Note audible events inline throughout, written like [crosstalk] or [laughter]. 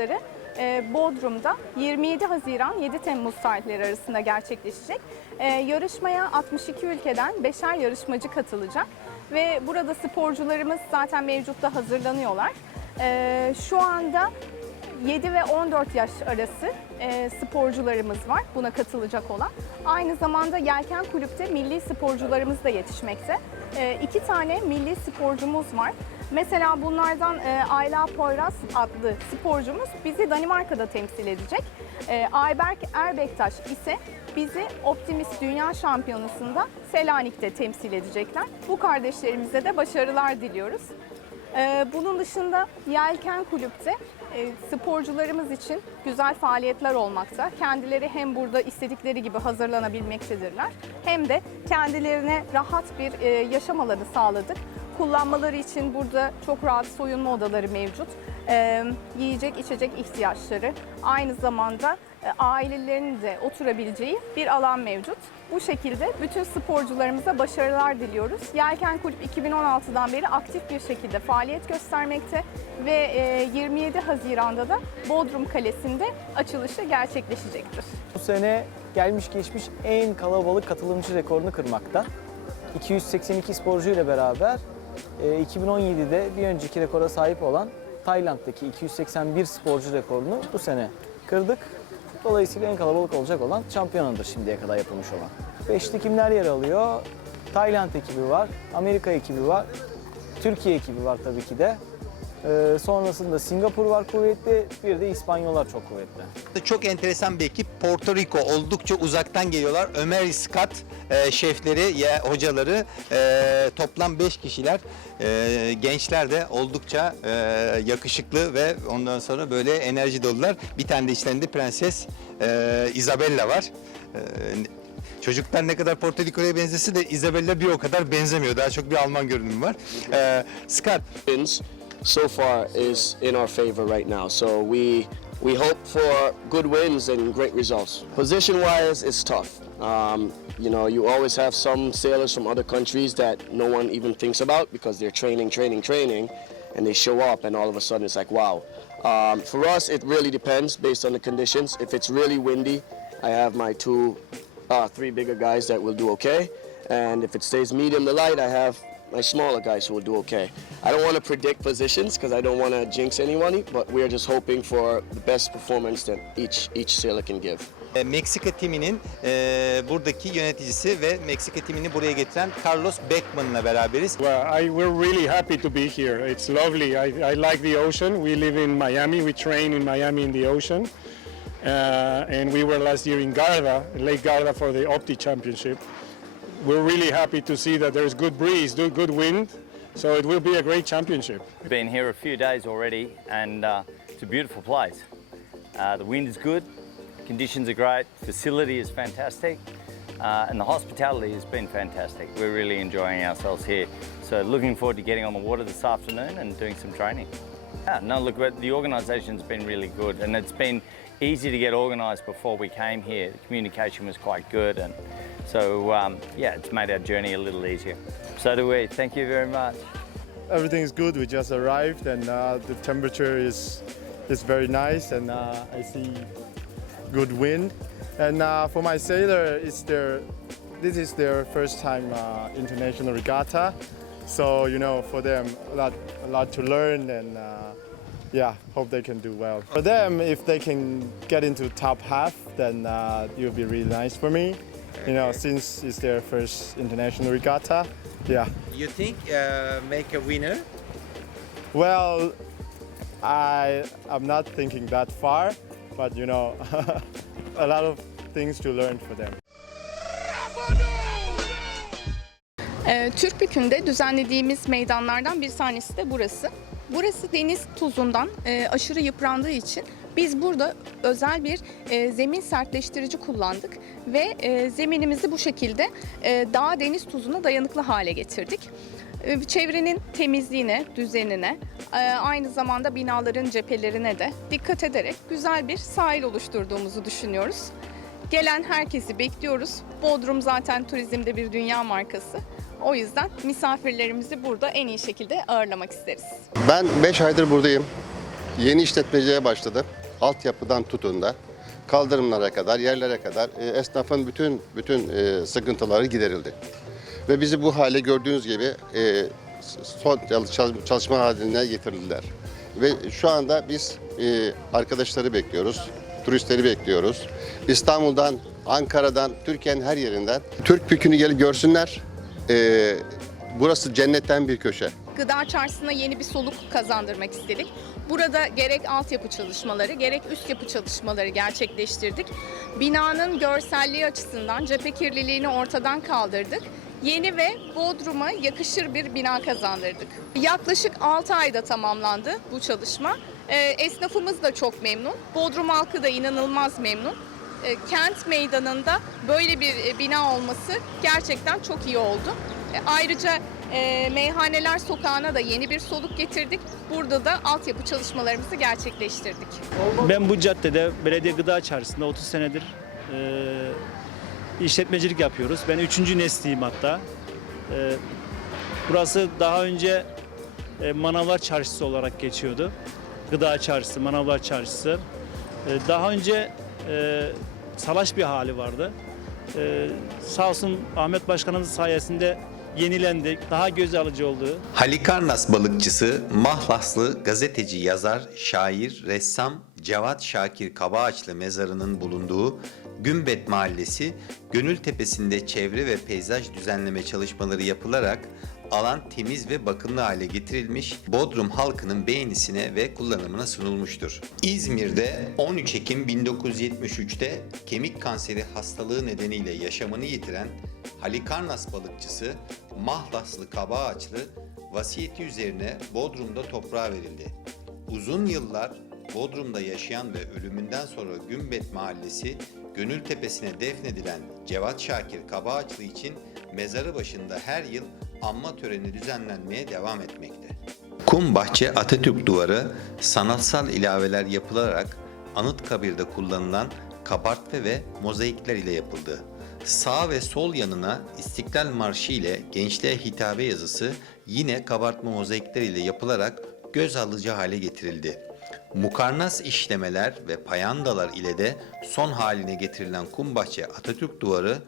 yarışları e, Bodrum'da 27 Haziran 7 Temmuz tarihleri arasında gerçekleşecek. E, yarışmaya 62 ülkeden 5'er yarışmacı katılacak ve burada sporcularımız zaten mevcutta hazırlanıyorlar. E, şu anda 7 ve 14 yaş arası e, sporcularımız var buna katılacak olan. Aynı zamanda Yelken Kulüp'te milli sporcularımız da yetişmekte. E, iki tane milli sporcumuz var. Mesela bunlardan e, Ayla Poyraz adlı sporcumuz bizi Danimarka'da temsil edecek. E, Ayberk Erbektaş ise bizi Optimist Dünya Şampiyonası'nda Selanik'te temsil edecekler. Bu kardeşlerimize de başarılar diliyoruz. Ee, Bunun dışında Yelken Kulüp'te sporcularımız için güzel faaliyetler olmakta. Kendileri hem burada istedikleri gibi hazırlanabilmektedirler hem de kendilerine rahat bir e, yaşam alanı sağladık. Kullanmaları için burada çok rahat soyunma odaları mevcut. Ee, Yiyecek içecek ihtiyaçları aynı zamanda e, ailelerinin de oturabileceği bir alan mevcut. Bu şekilde bütün sporcularımıza başarılar diliyoruz. Yelken Kulüp 2016'dan beri aktif bir şekilde faaliyet göstermekte ve e, 27 Haziran'da da Bodrum Kalesi'nde açılışı gerçekleşecektir. Bu sene gelmiş geçmiş en kalabalık katılımcı rekorunu kırmakta. 282 sporcu ile beraber e, 2017'de bir önceki rekora sahip olan Tayland'daki 281 sporcu rekorunu bu sene kırdık. Dolayısıyla en kalabalık olacak olan şampiyonadır şimdiye kadar yapılmış olan. Beşli kimler yer alıyor? Tayland ekibi var, Amerika ekibi var, Türkiye ekibi var tabii ki de. Ee, sonrasında Singapur var kuvvetli, bir de İspanyollar çok kuvvetli. Çok enteresan bir ekip. Porto Rico oldukça uzaktan geliyorlar. Ömer Scott e, şefleri, ya, hocaları e, toplam 5 kişiler. E, gençler de oldukça e, yakışıklı ve ondan sonra böyle enerji dolular. Bir tane de içlerinde Prenses e, Isabella var. E, Çocuklar ne kadar Porto Rico'ya benzese de Isabella bir o kadar benzemiyor. Daha çok bir Alman görünümü var. E, Scott, so far is in our favor right now. So we we hope for good wins and great results. Position wise, it's tough. Um, you know, you always have some sailors from other countries that no one even thinks about because they're training, training, training, and they show up, and all of a sudden it's like, wow. Um, for us, it really depends based on the conditions. If it's really windy, I have my two, uh, three bigger guys that will do okay. And if it stays medium to light, I have my smaller guys who will do okay. I don't want to predict positions because I don't want to jinx anyone, but we're just hoping for the best performance that each each sailor can give. E, Meksika timinin e, buradaki yöneticisi ve Meksika timini buraya getiren Carlos Beckman'la beraberiz. Well, I, we're really happy to be here. It's lovely. I, I like the ocean. We live in Miami. We train in Miami in the ocean. Uh, and we were last year in Garda, Lake Garda, for the Opti Championship. We're really happy to see that there's good breeze, good wind. So it will be a great championship. Been here a few days already, and uh, it's a beautiful place. Uh, the wind is good, conditions are great, facility is fantastic, uh, and the hospitality has been fantastic. We're really enjoying ourselves here. So looking forward to getting on the water this afternoon and doing some training. Yeah, no, look, the organisation's been really good, and it's been easy to get organised before we came here. The communication was quite good, and so um, yeah, it's made our journey a little easier. So do we. Thank you very much. everything is good. We just arrived and uh, the temperature is is very nice and uh, I see good wind. And uh, for my sailor, it's their this is their first time uh, international regatta. So you know, for them, a lot a lot to learn and. Uh, yeah, hope they can do well. For them, if they can get into top half, then uh, it will be really nice for me. You know, since it's their first international regatta. Yeah. You think uh, make a winner? Well, I I'm not thinking that far, but you know, [laughs] a lot of things to learn for them. Ee, Türkbükü'nde düzenlediğimiz meydanlardan bir tanesi de burası. Burası deniz tuzundan e, aşırı yıprandığı için biz burada özel bir e, zemin sertleştirici kullandık ve e, zeminimizi bu şekilde e, dağ deniz tuzuna dayanıklı hale getirdik. E, çevrenin temizliğine, düzenine, e, aynı zamanda binaların cephelerine de dikkat ederek güzel bir sahil oluşturduğumuzu düşünüyoruz. Gelen herkesi bekliyoruz. Bodrum zaten turizmde bir dünya markası. O yüzden misafirlerimizi burada en iyi şekilde ağırlamak isteriz. Ben 5 aydır buradayım. Yeni işletmeciliğe başladım. Altyapıdan tutun da kaldırımlara kadar, yerlere kadar e, esnafın bütün bütün e, sıkıntıları giderildi. Ve bizi bu hale gördüğünüz gibi e, son çalış- çalışma haline getirdiler. Ve şu anda biz e, arkadaşları bekliyoruz, turistleri bekliyoruz. İstanbul'dan, Ankara'dan, Türkiye'nin her yerinden Türk pükünü gelip görsünler. E, burası cennetten bir köşe. Gıda çarşısına yeni bir soluk kazandırmak istedik. Burada gerek altyapı çalışmaları gerek üst yapı çalışmaları gerçekleştirdik. Binanın görselliği açısından cephe kirliliğini ortadan kaldırdık. Yeni ve Bodrum'a yakışır bir bina kazandırdık. Yaklaşık 6 ayda tamamlandı bu çalışma. Ee, esnafımız da çok memnun. Bodrum halkı da inanılmaz memnun. Ee, kent meydanında böyle bir e, bina olması gerçekten çok iyi oldu. E, Ayrıca e, Meyhaneler Sokağı'na da yeni bir soluk getirdik. Burada da altyapı çalışmalarımızı gerçekleştirdik. Ben bu caddede belediye gıda çarşısında 30 senedir e, işletmecilik yapıyoruz. Ben üçüncü nesliyim hatta. E, burası daha önce e, manavlar çarşısı olarak geçiyordu. Gıda çarşısı, manavlar çarşısı. E, daha önce e, salaş bir hali vardı. E, sağ olsun Ahmet Başkanımız sayesinde yenilendi. Daha göz alıcı oldu. Halikarnas balıkçısı, Mahlaslı gazeteci, yazar, şair, ressam Cevat Şakir Kabaağaçlı mezarının bulunduğu Gümbet Mahallesi, Gönül Tepesi'nde çevre ve peyzaj düzenleme çalışmaları yapılarak alan temiz ve bakımlı hale getirilmiş, Bodrum halkının beğenisine ve kullanımına sunulmuştur. İzmir'de 13 Ekim 1973'te kemik kanseri hastalığı nedeniyle yaşamını yitiren Halikarnas balıkçısı Mahlaslı Kabaağaçlı vasiyeti üzerine Bodrum'da toprağa verildi. Uzun yıllar Bodrum'da yaşayan ve ölümünden sonra Gümbet Mahallesi Gönül Tepesi'ne defnedilen Cevat Şakir Kabaağaçlı için mezarı başında her yıl anma töreni düzenlenmeye devam etmekte. Kumbahçe Atatürk Duvarı sanatsal ilaveler yapılarak Anıtkabir'de kullanılan kabartma ve mozaikler ile yapıldı. Sağ ve sol yanına İstiklal Marşı ile gençliğe hitabe yazısı yine kabartma mozaikler ile yapılarak göz alıcı hale getirildi. Mukarnas işlemeler ve payandalar ile de son haline getirilen Kumbahçe Atatürk Duvarı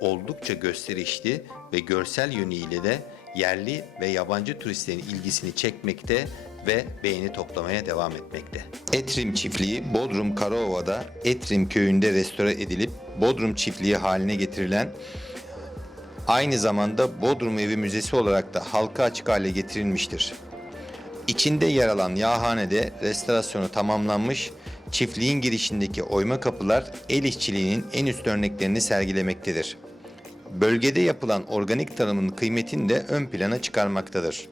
oldukça gösterişli ve görsel yönüyle de yerli ve yabancı turistlerin ilgisini çekmekte ve beğeni toplamaya devam etmekte. Etrim Çiftliği Bodrum Karaova'da Etrim köyünde restore edilip Bodrum Çiftliği haline getirilen aynı zamanda Bodrum Evi Müzesi olarak da halka açık hale getirilmiştir. İçinde yer alan yağhanede restorasyonu tamamlanmış, çiftliğin girişindeki oyma kapılar el işçiliğinin en üst örneklerini sergilemektedir. Bölgede yapılan organik tarımın kıymetini de ön plana çıkarmaktadır.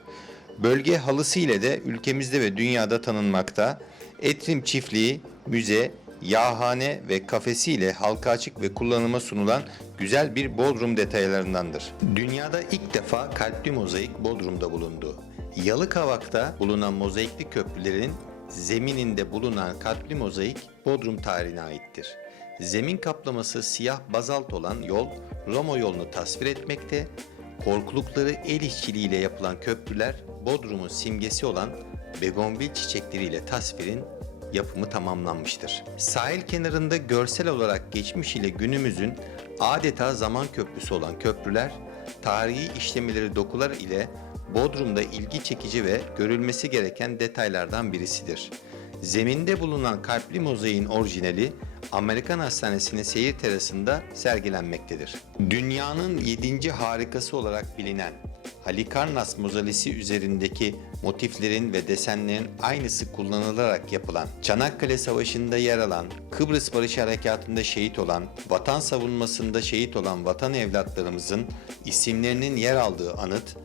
Bölge halısı ile de ülkemizde ve dünyada tanınmakta. Etrim Çiftliği, müze, yağhane ve kafesiyle halka açık ve kullanıma sunulan güzel bir Bodrum detaylarındandır. Dünyada ilk defa kalpli mozaik Bodrum'da bulundu. Yalıkavak'ta bulunan mozaikli köprülerin zemininde bulunan kalpli mozaik Bodrum tarihine aittir. Zemin kaplaması siyah bazalt olan yol Roma yolunu tasvir etmekte, korkulukları el işçiliğiyle yapılan köprüler Bodrum'un simgesi olan begonvil çiçekleriyle tasvirin yapımı tamamlanmıştır. Sahil kenarında görsel olarak geçmiş ile günümüzün adeta zaman köprüsü olan köprüler, tarihi işlemeleri dokular ile Bodrum'da ilgi çekici ve görülmesi gereken detaylardan birisidir. Zeminde bulunan kalpli mozaiğin orijinali Amerikan Hastanesi'nin seyir terasında sergilenmektedir. Dünyanın 7. harikası olarak bilinen Halikarnas mozalisi üzerindeki motiflerin ve desenlerin aynısı kullanılarak yapılan, Çanakkale Savaşı'nda yer alan, Kıbrıs Barış Harekatı'nda şehit olan, vatan savunmasında şehit olan vatan evlatlarımızın isimlerinin yer aldığı anıt,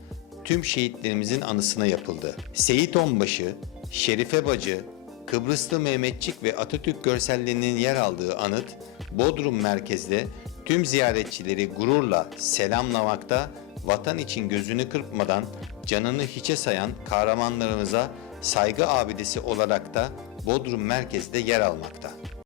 tüm şehitlerimizin anısına yapıldı. Seyit Onbaşı, Şerife Bacı, Kıbrıslı Mehmetçik ve Atatürk görsellerinin yer aldığı anıt, Bodrum merkezde tüm ziyaretçileri gururla selamlamakta, vatan için gözünü kırpmadan canını hiçe sayan kahramanlarımıza saygı abidesi olarak da Bodrum merkezde yer almakta.